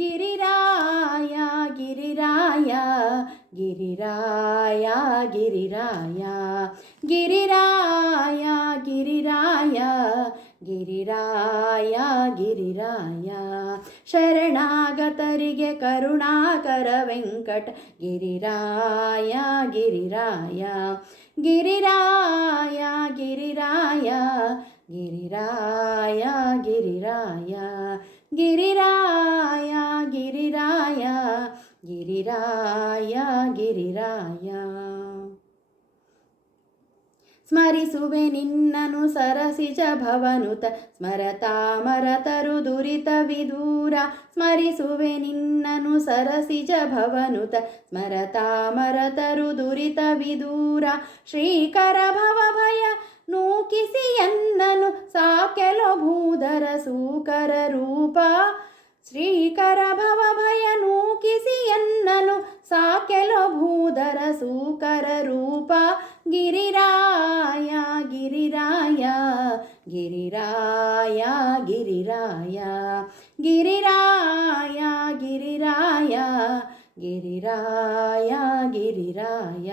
ಗಿರಿರಾಯ ಗಿರಿರಾಯ ಗಿರಿರಾಯ ಗಿರಿರಾಯ ಗಿರಿರಾಯ ಗಿರಿರಾಯ ಗಿರಿರಾಯ ಗಿರಿರಾಯ ಶರಣಾಗತರಿಗೆ ಕರುಣಾಕರ ವೆಂಕಟ ಗಿರಿರಾಯ ಗಿರಿರಾಯ ಗಿರಿರಾಯ ಗಿರಿರಾಯ ಗಿರಿರಾಯ ಗಿರಿರಾಯ ಗಿರಿರಾಯ ಗಿರಿರಾಯ ಗಿರಿರಾಯ ಗಿರಿರಾಯ ಸ್ಮರಿಸುವೆ ನಿನ್ನನು ಸರಸಿಜ ಭವನುತ ಸ್ಮರತಾಮರತರು ದುರಿತ ವಿದೂರ ಸ್ಮರಿಸುವೆ ನಿನ್ನನು ಸರಸಿಜ ಭವನುತ ಸ್ಮರತಾಮರತರು ದುರಿತ ವಿದೂರ ಶ್ರೀಕರ ಭವಭಯ ನೂಕಿಸಿ ಎನ್ನನು ಸಾಕೆಲೊ ಭೂಧರ ಸೂಕರ ರೂಪ ಶ್ರೀಕರ ಭವಭಯ ನೂಕಿಸಿ ಎನ್ನನು ಸಾಕೆಲೊ ಭೂಧರ ಸೂಕರ ರೂಪ ಗಿರಿರಾಯ ಗಿರಿರಾಯ ಗಿರಿರಾಯ ಗಿರಿರಾಯ ಗಿರಿರಾಯ ಗಿರಿರಾಯ ಗಿರಿರಾಯ ಗಿರಿರಾಯ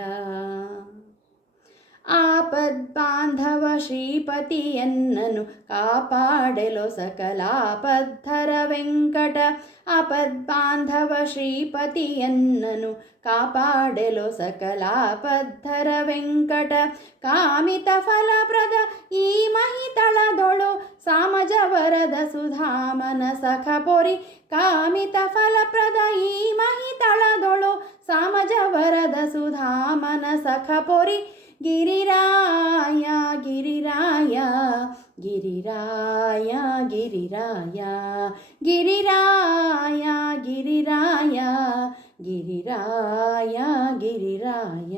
ಆಪದ್ಬಾಂಧವ ಶ್ರೀಪತಿಯನ್ನನು ಕಾಪಾಡೆಲೊ ಸಕಲಾಪದ್ಧರ ವೆಂಕಟ ಆಪದ್ಬಾಂಧವ ಶ್ರೀಪತಿಯನ್ನನು ಕಾಪಾಡೆಲೊ ಸಕಲಾಪದ್ಧರ ವೆಂಕಟ ಕಾಮಿತ ಫಲಪ್ರದ ಈ ಮಹಿತಳದೊಳು ಸಾಮಜವರದ ಸುಧಾಮನ ಸಖ ಪೊರಿ ಕಾಮಿತ ಫಲಪ್ರದ ಈ ಮಹಿತಳದೊಳು ಸಾಮಜವರದ ಸುಧಾಮನ ಸಖ ಪೊರಿ ಗಿರಿರಾಯ ಗಿರಿರಾಯ ಗಿರಿರಾಯ ಗಿರಿರಾಯ ಗಿರಿರಾಯ ಗಿರಿರಾಯ ಗಿರಿರಾಯ ಗಿರಿರಾಯ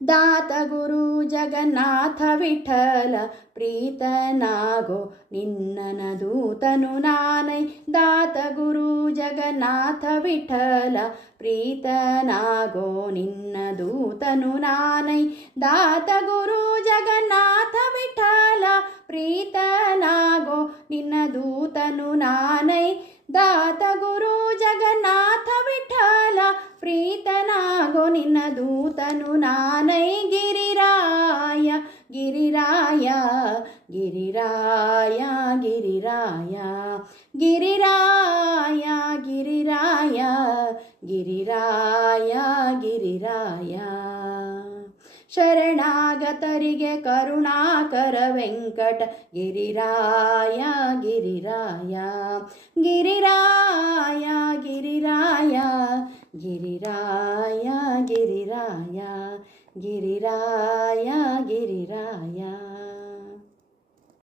ದಾತ ಗುರು ಜಗನ್ನಾಥ ವಿಠಲ ಪ್ರೀತನಾಗೋ ನಿನ್ನನ ದೂತನು ನಾನೈ ದಾತ ಗುರು ಜಗನ್ನಾಥ ವಿಠಲ ಪ್ರೀತನಾಗೋ ನಿನ್ನ ದೂತನು ನಾನೈ ದಾತ ಗುರು ಜಗನ್ನಾಥ ವಿಠಲ ಪ್ರೀತನಾಗೋ ನಿನ್ನ ದೂತನು ನಾನೈ ದಾತ ಗುರು ಜಗನ್ನಾಥ ವಿಠಲ ಪ್ರೀತನಾಗೋ ನಿನ್ನ ದೂತನು ನಾನೈ ಗಿರಿರಾಯ ಗಿರಿರಾಯ ಗಿರಿರಾಯ ಗಿರಿರಾಯ ಗಿರಿರಾಯ ಗಿರಿರಾಯ ಗಿರಿರಾಯ ಗಿರಿರಾಯ ಶರಣಾಗತರಿಗೆ ಕರುಣಾಕರ ವೆಂಕಟ ಗಿರಿರಾಯ ಗಿರಿರಾಯ ಗಿರಿರಾಯ ಗಿರಿರಾಯ ಗಿರಿರಾಯ ಗಿರಿರಾಯ ಗಿರಿರಾಯ ಗಿರಿರಾಯ